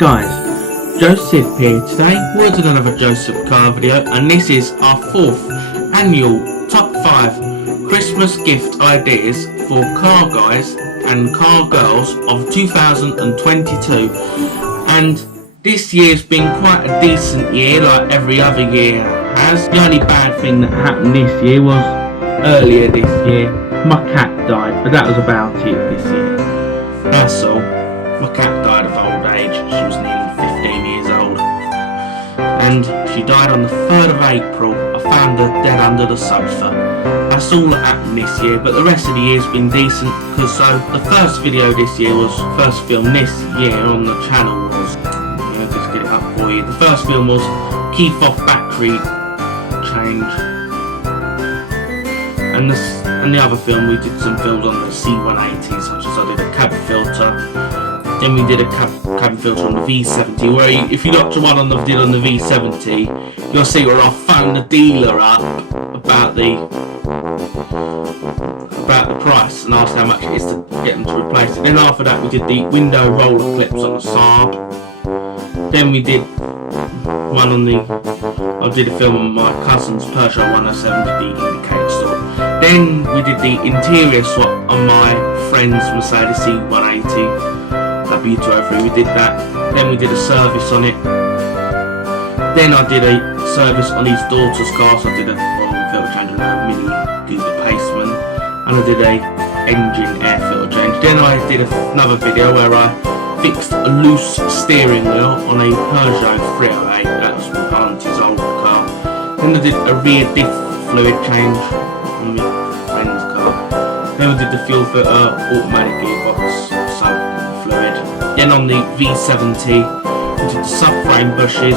guys, Joseph here today with another Joseph car video, and this is our 4th annual top 5 Christmas gift ideas for car guys and car girls of 2022. And this year's been quite a decent year, like every other year has. The only bad thing that happened this year was earlier this year my cat died, but that was about it this year. That's all. My cat died of old age. She was nearly 15 years old. And she died on the 3rd of April. I found her dead under the sofa. That's all that happened this year, but the rest of the year's been decent, because the first video this year was, first film this year on the channel was, just get it up for you. The first film was key fob battery change. And the other film, we did some films on the C180, such as I did a cab filter. Then we did a cabin filter on the V70, where if you watch the one I did on the V70, you'll see where I phoned the dealer up about the price and asked how much it is to get them to replace it. Then after that we did the window roller clips on the Saab. Then we did one on I did a film on my cousin's Peugeot 107 to the indicator store. Then we did the interior swap on my friend's Mercedes C180. W203, we did that. Then we did a service on it. Then I did a service on his daughter's car, so I did a filter change on a mini Google Paceman, and I did a engine air filter change. Then I did another video where I fixed a loose steering wheel on a Peugeot 308, that was my auntie's old car. Then I did a rear diff fluid change on my friend's car. Then we did the fuel filter, automatic gearbox, fluid. Then on the V70, we did the subframe bushes,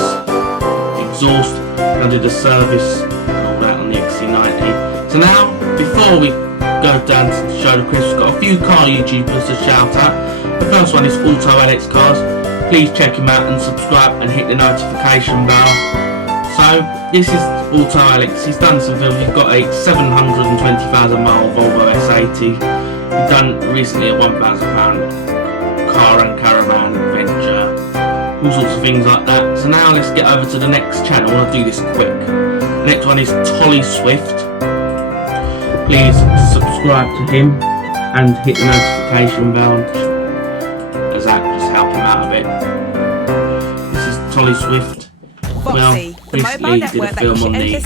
exhaust, and I did a service and all that on the XC90. So now, before we go down to show the Chris, we've got a few car YouTubers to shout out. The first one is Auto Alex Cars. Please check him out and subscribe and hit the notification bell. So this is Auto Alex. He's done some films. He's got a 720,000 mile Volvo S80. He's done recently a £1,000 car and caravan adventure, all sorts of things like that. So now let's get over to the next channel. I'll do this quick. The next one is Tolly Swift. Please subscribe to him and hit the notification bell, as that just help him out a bit. This is Tolly Swift. Well, recently he did a film on the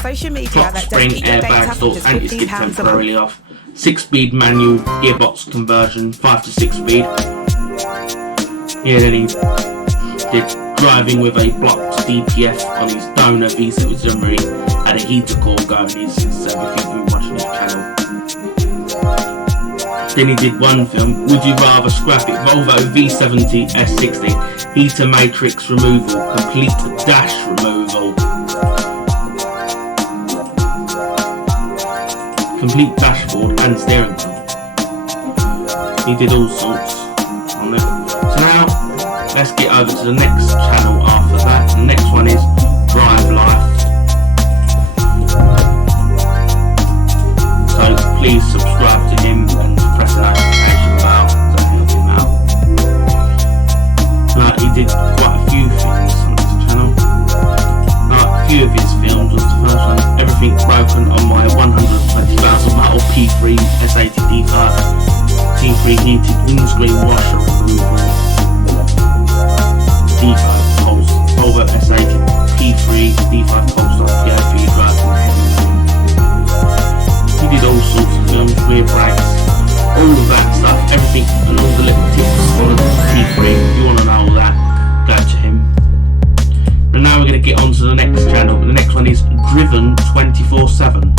clock spring airbag stop anti-skid temporarily off, 6-speed manual gearbox conversion, 5 to 6 speed. Yeah, then he did driving with a blocked DPF on his donor V7, which generally had a heater core going. So if you've been watching his channel. Then he did one film, Would You Rather Scrap It, Volvo V70 S60, heater matrix removal, complete dash removal, complete dashboard and steering wheel. He did all sorts on it. So now, let's get over to the next channel after that. The next one is Drive Life. So please subscribe to him and press the notification bell to help him out. He did quite a few things on this channel. A few of his films was the first one, Everything's Broken on my 120,000 mile P3 S80 D5. P3 heated windscreen washer removal. D5 pulse, Volvo S80 P3 D5 pulse on PO3 drive and heading. He did all sorts of films, rear brakes, all of that stuff, everything, and all the little tips on the P3. If you want to know all that, go to him. And now we're going to get on to the next channel. The next one is Driven 24/7.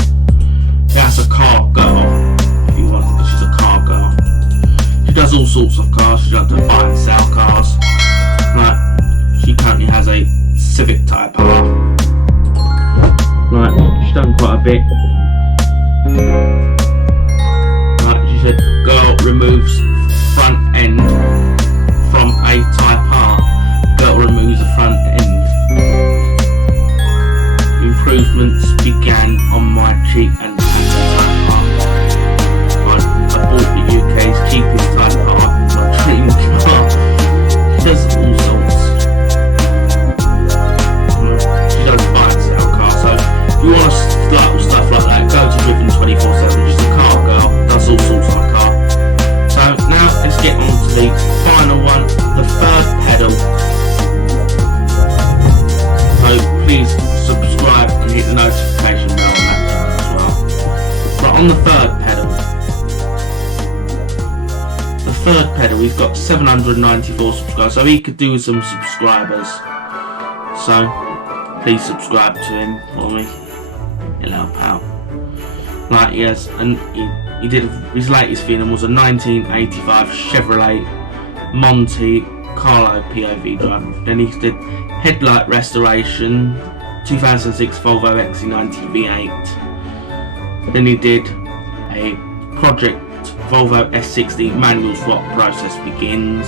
That's a car girl. If you want, she's a car girl. She does all sorts of cars. She does buy and sell cars. She currently has a Civic Type R. She's done quite a bit. She said, girl removes front end from a Type R. Girl removes the front end. Improvements began on my cheap and Type R. I bought the UK's cheapest Type R, my dream car. She does all sorts. little stuff like that. Go to Ribbon 24/7. She's a car girl, does all sorts on a car. So now let's get on to the final one, the third pedal. So please subscribe and hit the notification bell on that as well. But on the third pedal, he's got 794 subscribers, so he could do with some subscribers. So please subscribe to him for me. He'll help out. Like he has, and he did his latest film was a 1985 Chevrolet Monte Carlo POV driver. Then he did headlight restoration, 2006 Volvo XC90 V8. Then he did a project Volvo S60 manual swap process begins.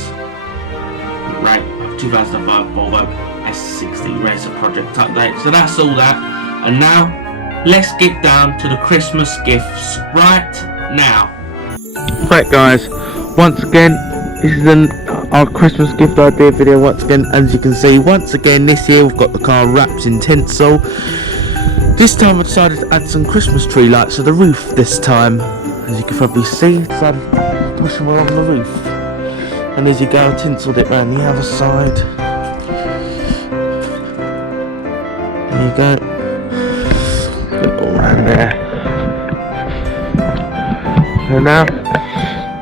Right, 2005 Volvo S60 racer project update. So that's all that. And now let's get down to the Christmas gifts right now. Right guys, once again this is our Christmas gift idea video. Once again, as you can see, this year we've got the car wrapped in tinsel. This time I decided to add some Christmas tree lights to the roof this time. As you can probably see, I decided to push them along the roof. And as you go, I tinselled it around the other side. There you go. Put it all around there. So now,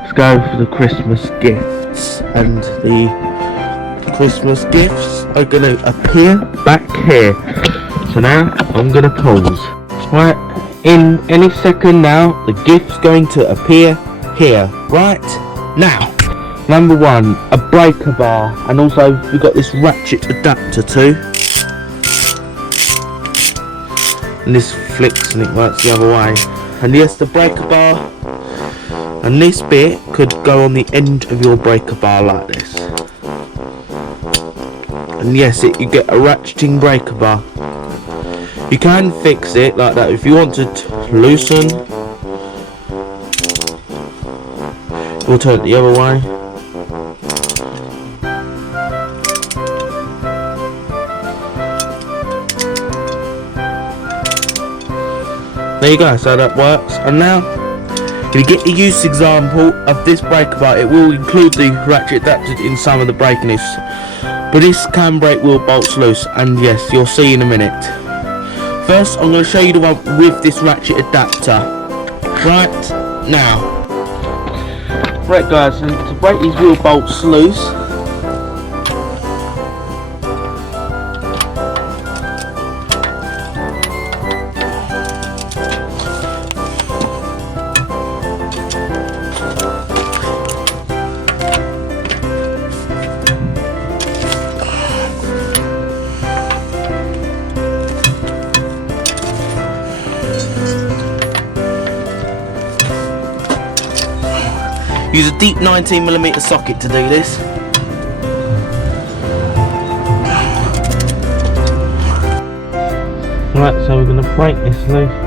let's go for the Christmas gifts. And the Christmas gifts are going to appear back here. So now, I'm going to pause. Right. In any second now, the gift's going to appear here, right now. Number one, a breaker bar, and also we've got this ratchet adapter too. And this flicks and it works the other way. And yes, the breaker bar, and this bit could go on the end of your breaker bar like this. And yes, you get a ratcheting breaker bar. You can fix it like that if you want to loosen. We'll turn it the other way. There you go, so that works. And now, if you get the use example of this breaker bar, it will include the ratchet adapter in some of the braking lifts. But this can break wheel bolts loose, and yes, you'll see in a minute. First, I'm going to show you the one with this ratchet adapter. Right now. Right guys, and to break these wheel bolts loose, use a deep 19mm socket to do this. Right, so we're going to break this loose.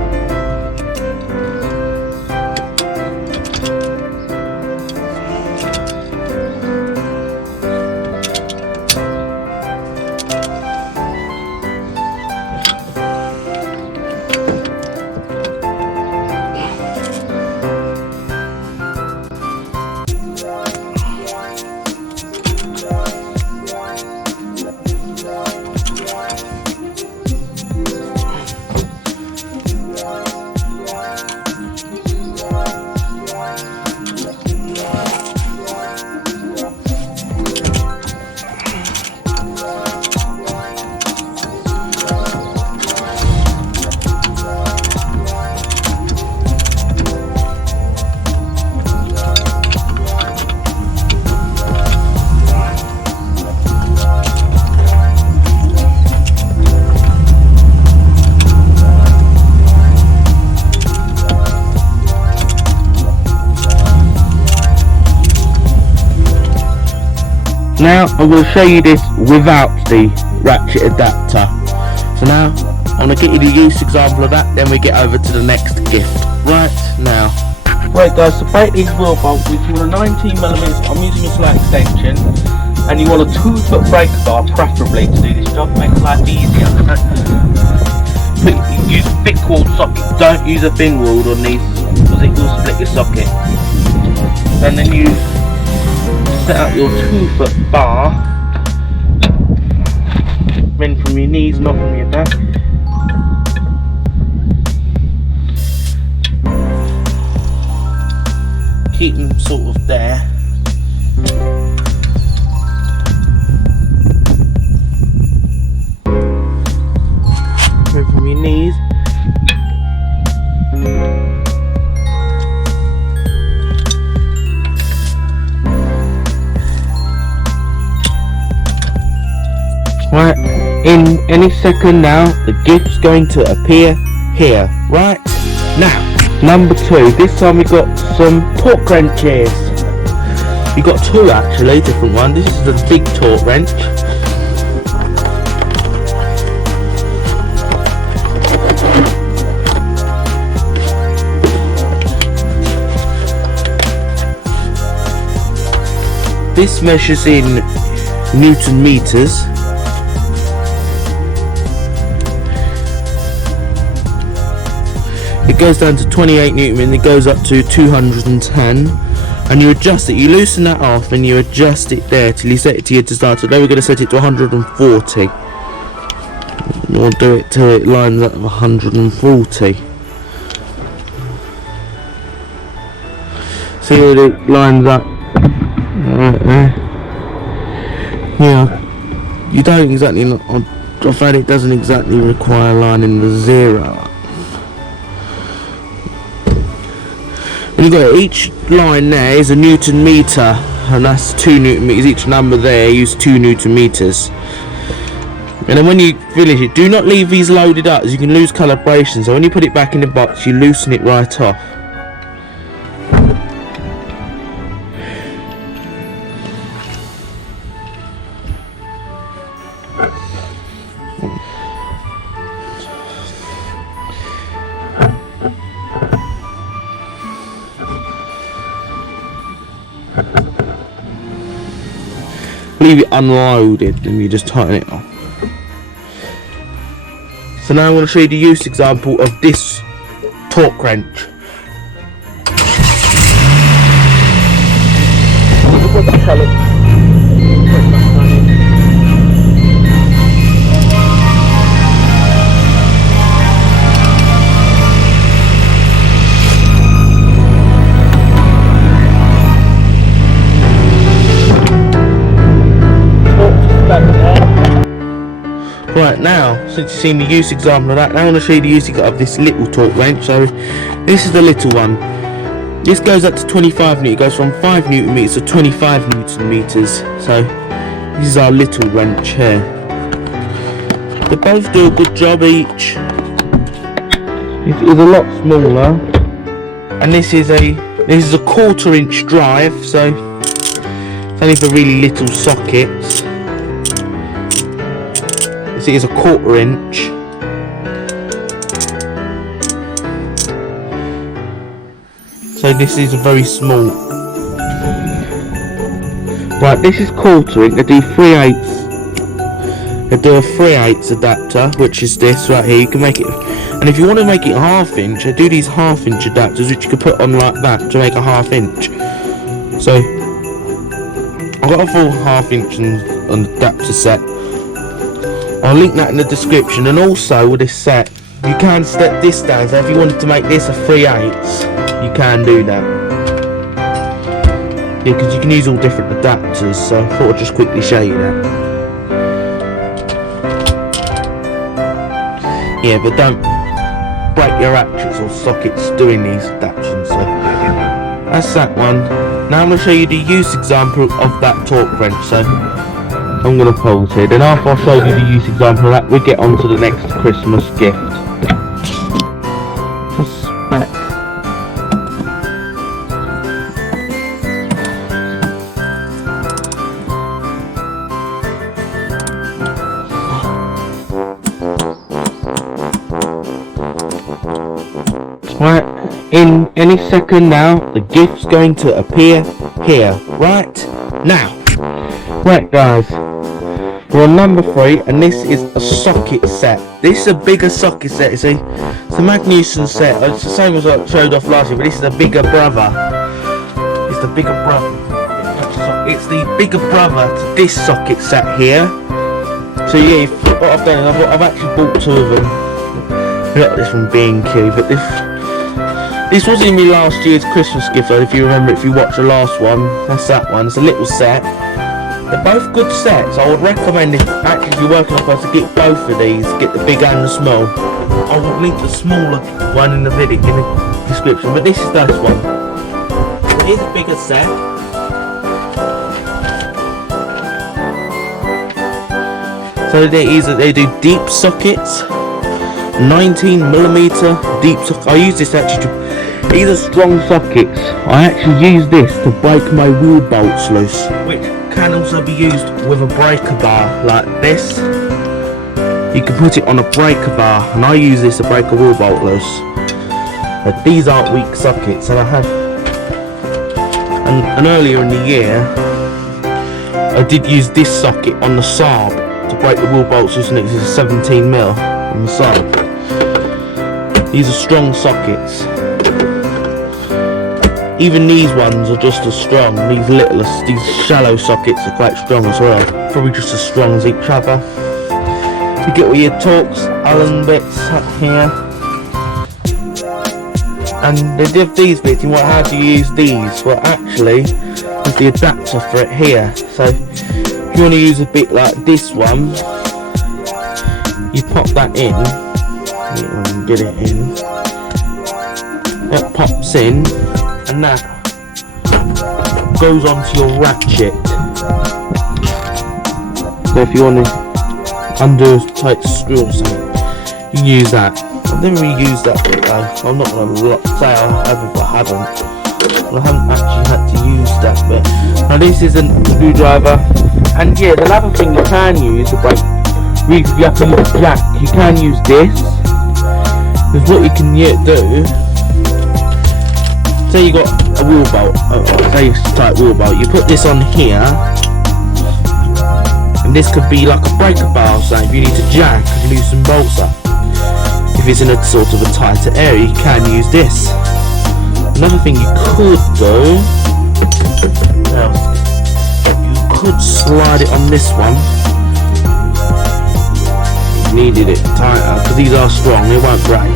Now I'm going to show you this without the ratchet adapter. So now I'm going to get you the use example of that, then we get over to the next gift. Right now. Right guys, to break these wheel bolts, you want a 19mm, I'm using a slight extension, and you want a 2-foot breaker bar preferably to do this job, makes life easier. use a thick walled socket. Don't use a thin walled on these because it will split your socket. And then you set up your 2-foot bar. Bend from your knees, not from your back. Keep them sort of there. Bend from your knees. Right, in any second now, the gift's going to appear here. Right, now, number 2, this time we got some torque wrenches. We got 2 actually, different ones. This is the big torque wrench. This measures in Newton meters. It goes down to 28 Newton and it goes up to 210, and you adjust it, you loosen that off and you adjust it there till you set it to your desired. So then we're going to set it to 140. We'll do it till it lines up 140. See that it lines up right there. Yeah, you don't exactly, I'm afraid it doesn't exactly require lining the 0. And you've got each line there is a Newton meter, and that's 2 Newton meters. Each number there use 2 Newton meters. And then when you finish it, do not leave these loaded up as you can lose calibration. So when you put it back in the box, you loosen it right off. Leave it unloaded and you just tighten it off. So now I'm going to show you the use example of this torque wrench. Right, now, since you've seen the use example of that, now I want to show you the use of this little torque wrench. So, this is the little one. This goes up to 25 Newton. It goes from 5 Newton meters to 25 Newton meters. So, this is our little wrench here. They both do a good job each. This is a lot smaller, and this is a 1/4 inch drive. So, it's only for really little sockets. It is a 1/4 inch. So this is a very small. Right, this is 1/4 inch. They do 3/8. They do a 3/8 adapter, which is this right here. You can make it, and if you want to make it 1/2 inch, they do these 1/2 inch adapters, which you can put on like that to make a 1/2 inch. So I've got a full 1/2 inch on adapter set. I'll link that in the description, and also with this set you can step this down, so if you wanted to make this a 3/8 you can do that. Yeah, because you can use all different adapters, so I thought I'd just quickly show you that. Yeah, but don't break your ratchets or sockets doing these adaptations. So that's that one. Now I'm going to show you the use example of that torque wrench. So I'm going to pause here, then after I show you the use example of that, we get on to the next Christmas gift. Back. Right, in any second now, the gift's going to appear here. Right, now. Right guys, We're on number 3, and this is a socket set. This is a bigger socket set, you see. It's a Magnusson set. It's the same as I showed off last year, but this is a bigger brother. It's the bigger brother. It's the bigger brother to this socket set here. So yeah, what I've done is I've actually bought 2 of them. I got this from B&Q, but this was in my last year's Christmas gift, though, if you remember, if you watched the last one. That's that one. It's a little set. They're both good sets. I would recommend if you're working on us to get both of these, get the big and the small. I will link the smaller one in the video in the description, but this is this one. It is a bigger set. So they do deep sockets, 19mm deep socket. I use this actually to, these are strong sockets. I actually use this to break my wheel bolts loose, which can also be used with a breaker bar like this. You can put it on a breaker bar, and I use this to break a wheel bolt loose. But these aren't weak sockets, and I have. And earlier in the year, I did use this socket on the Saab to break the wheel bolts loose, and it is 17mm on the Saab. These are strong sockets. Even these ones are just as strong. These shallow sockets are quite strong as well. Probably just as strong as each other. You get all your Torx, Allen bits up here. And they have these bits, and how do you use these? Well, actually, there's the adapter for it here. So, if you want to use a bit like this one, you pop that in. Get it in. That pops in. And that goes onto your ratchet. So if you want to undo a tight screw or something, you can use that. I've never really used that bit though. I'm not going to say I haven't, but I haven't. Well, I haven't actually had to use that bit. Now this isn't a screwdriver. And yeah, the other thing you can use to break, if you have to use a jack, you can use this. Because what you can do, say you got a wheel bolt, say it's a tight wheel bolt, you put this on here, and this could be like a breaker bar or something if you need to jack and loosen bolts up. If it's in a sort of a tighter area, you can use this. Another thing you could do, you could slide it on this one. You needed it tighter, because these are strong, they won't break.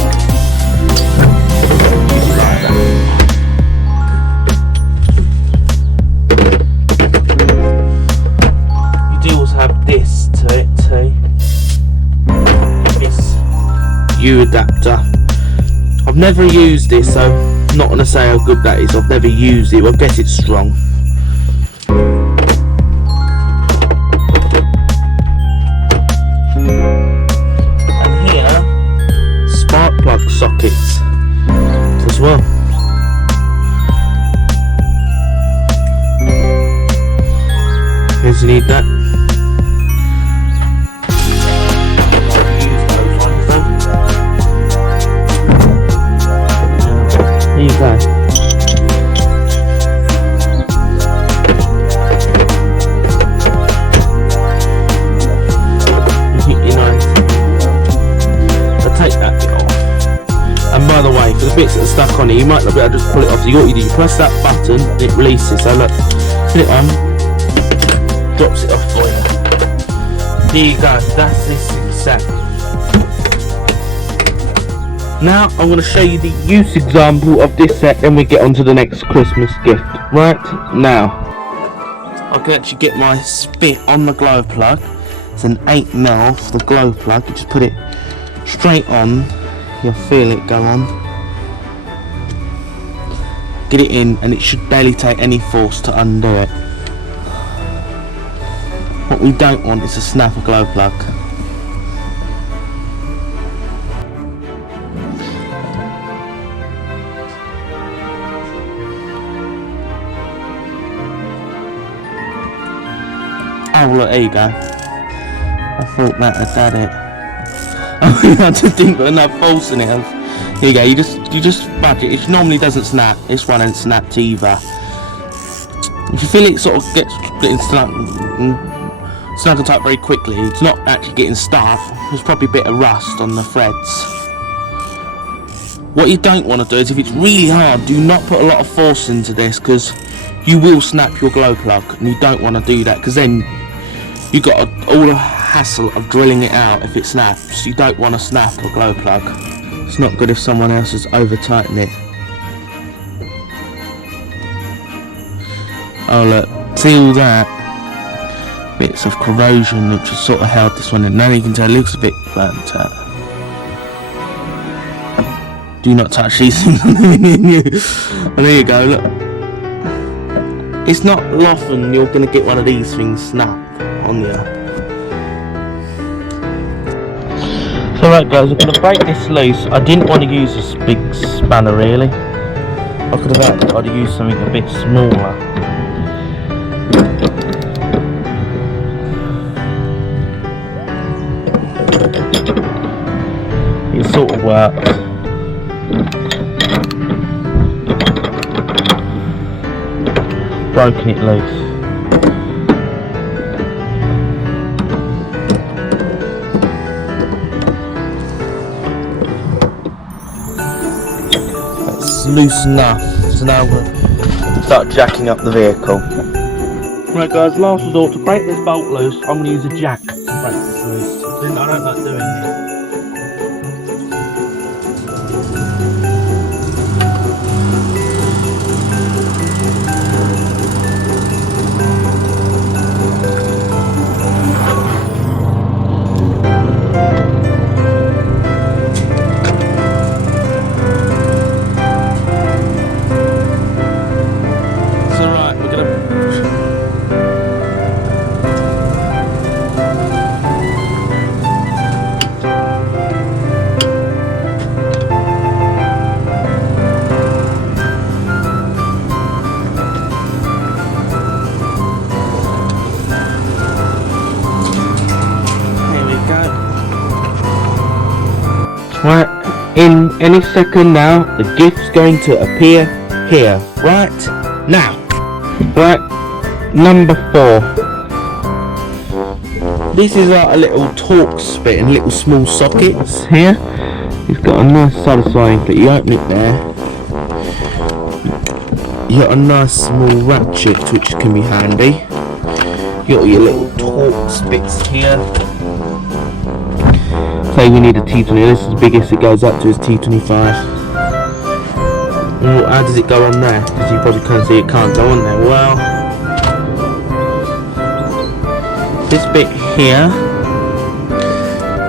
Use it like that. Have this to it too. This U adapter. I've never used this, so I'm not going to say how good that is. I've never used it, but I guess it's strong. And here, spark plug sockets as well. Because you need that. There you go. So take that bit off. And by the way, for the bits that are stuck on it, you might not be able to just pull it off. So what you do, you press that button and it releases. So look, put it on, drops it off for you. There you go, that's this set. Now I'm going to show you the use example of this set, then we get on to the next Christmas gift. Right now, I can actually get my spit on the glow plug. It's an 8mm for the glow plug. You just put it straight on, you'll feel it go on. Get it in, and it should barely take any force to undo it. What we don't want is a snap a glow plug. Oh look, there you go. I thought that had done it. Oh, I just didn't put enough force in it. Here you go. You just budge it. It normally doesn't snap. This one ain't snapped either. If you feel it sort of gets getting stuck, snug it tight very quickly. It's not actually getting stuck. There's probably a bit of rust on the threads. What you don't want to do is, if it's really hard, do not put a lot of force into this, because you will snap your glow plug, and you don't want to do that, because then you got all the hassle of drilling it out if it snaps. You don't want to snap a glow plug. It's not good if someone else has over tightened it. Oh look, see all that bits of corrosion which has sort of held this one in. Now you can tell it looks a bit burnt out. Do not touch these things on the menu. And there you go, look. It's not often you're going to get one of these things snap on you. So right guys, I'm going to break this loose. I didn't want to use this big spanner really. I could have had to use something a bit smaller. It sort of worked. Broken it loose. That's loose enough. So now we'll start jacking up the vehicle. Right guys, last resort, to break this bolt loose, I'm going to use a jack to break this loose. I don't like doing this. Right, in any second now, the gift's going to appear here, right now. Right, number 4. This is like a little Torx bit in little small sockets here. It's got a nice satisfying clip. You open it there. You got a nice small ratchet which can be handy. You got your little Torx bits here. Say we need a T20, this is the biggest it goes up to is T25. Well, how does it go on there? Because you probably can't see it can't go on there. Well, this bit here,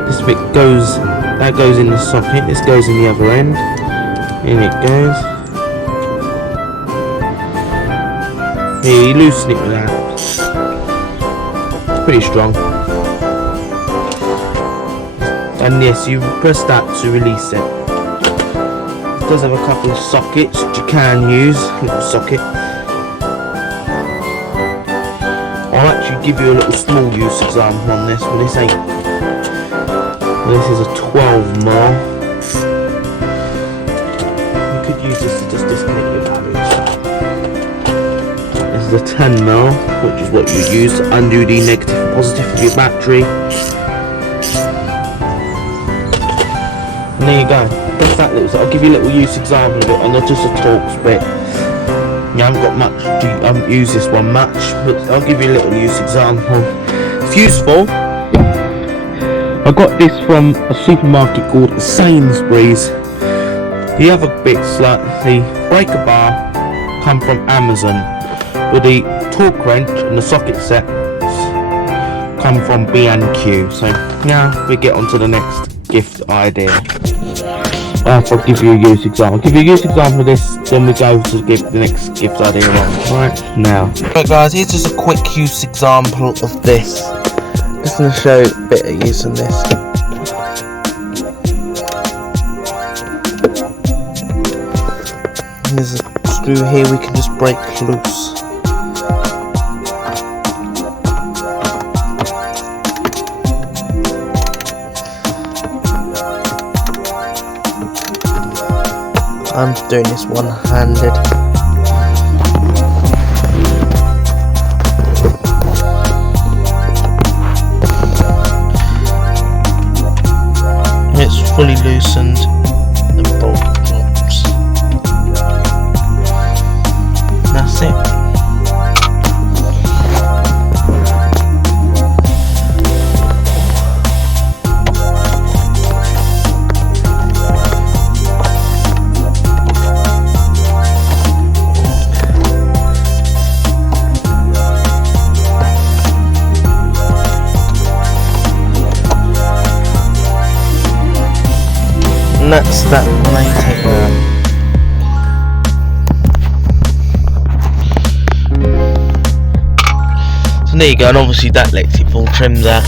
this bit goes, that goes in the socket, this goes in the other end, in it goes. Here, you loosen it with that. It's pretty strong. And yes, you press that to release it. It does have a couple of sockets which you can use, little socket. I'll actually give you a little small use example on this, but this ain't. This is a 12mm. You could use this to just disconnect your batteries. This is a 10mm, which is what you use to undo the negative and positive of your battery. And there you go. Press that little. So I'll give you a little use example of it, and not just a Torx bit. You haven't got much. I haven't used this one much, but I'll give you a little use example. It's useful. I got this from a supermarket called Sainsbury's. The other bits, like the breaker bar, come from Amazon, but the torque wrench and the socket sets come from B&Q. So now we get on to the next gift idea. I'll give you a use example. I'll give you a use example of this, then we go to the next gift idea on. Right now. Right guys, here's just a quick use example of this. Just going to show a bit of use on this. There's a screw here we can just break loose. I'm doing this one-handed. fully loosened the bolt drops. That's it. And that's that related now. So there you go, and obviously that lets it full trim there.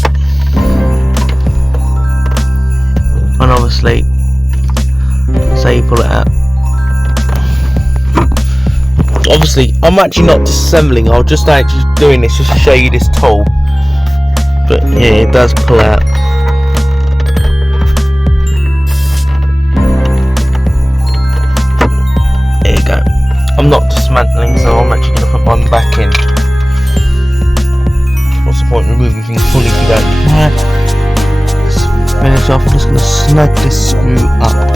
And obviously, so you pull it out. Obviously, I'm actually not disassembling, I'm just actually doing this just to show you this tool. But yeah, it does pull out. There you go. I'm not dismantling, so I'm actually going to put mine back in. What's the point in removing things fully if you don't care? Let's finish off. I'm just going to snug this screw up.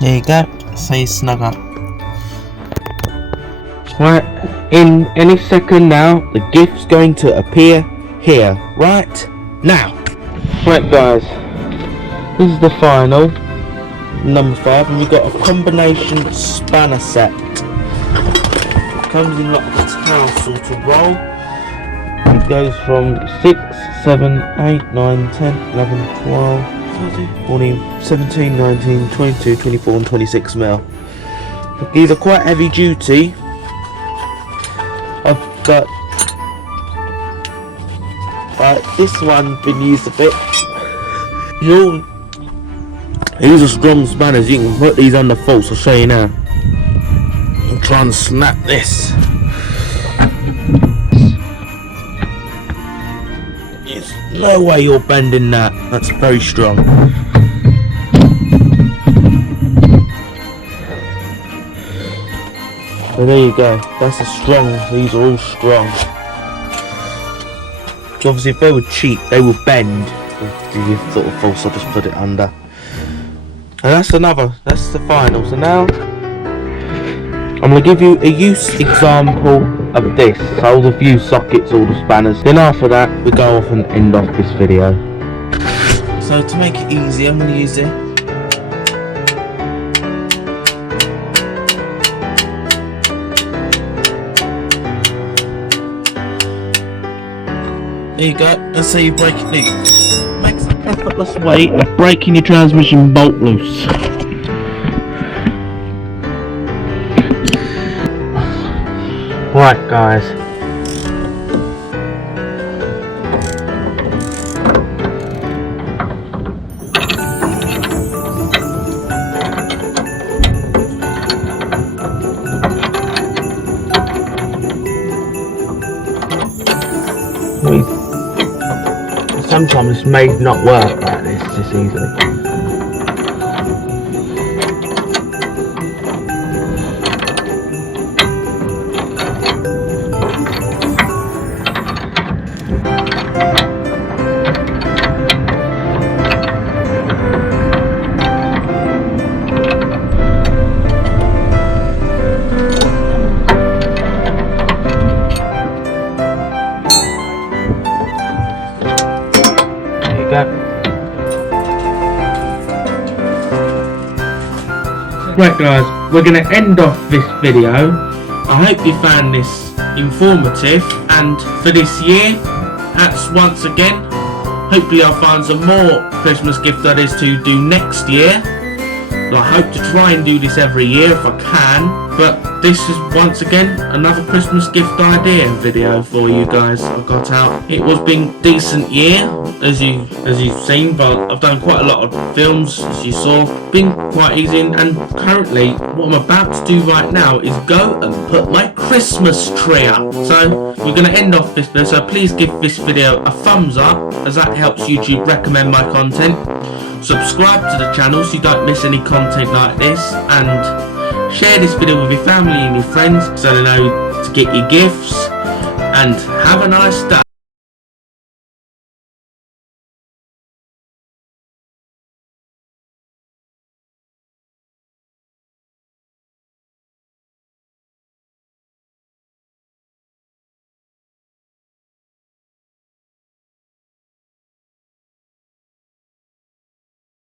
There you go, so you snug up. Right, in any second now, the gift's going to appear here, right now. Right guys, this is the final, number 5, and we've got a combination spanner set. Comes in like a towel sort of roll. It goes from 6, 7, 8, 9, 10, 11, 12, 14, 17, 19, 22, 24 and 26 mil. These are quite heavy duty. I've got this one been used a bit. These are strong spanners, you can put these under faults, I'll show you now. And try and snap this. There's no way you're bending that, that's very strong. So there you go, that's a strong, these are all strong. So obviously if they were cheap, they would bend. If you thought of false, I'll just put it under. And that's the final. So now, I'm going to give you a use example of this. So all the fuse sockets, all the spanners. Then after that, we go off and end off this video. So to make it easy, I'm going to use it. There you go, let's say you break it loose. Makes an effortless way of breaking your transmission bolt loose. Right guys. Sometimes it's made not work like this just easily. Right guys, we're going to end off this video. I hope you found this informative, and for this year, that's once again Hopefully I'll find some more Christmas gift ideas to do next year. I hope to try and do this every year if I can. But this is once again another Christmas gift idea video for you guys I got out. It was been a decent year as you've seen, but I've done quite a lot of films as you saw. Been quite easy, and currently what I'm about to do right now is go and put my Christmas tree up. So we're going to end off this video, so please give this video a thumbs up as that helps YouTube recommend my content. Subscribe to the channel so you don't miss any content like this, and share this video with your family and your friends so they know to get your gifts, and have a nice day.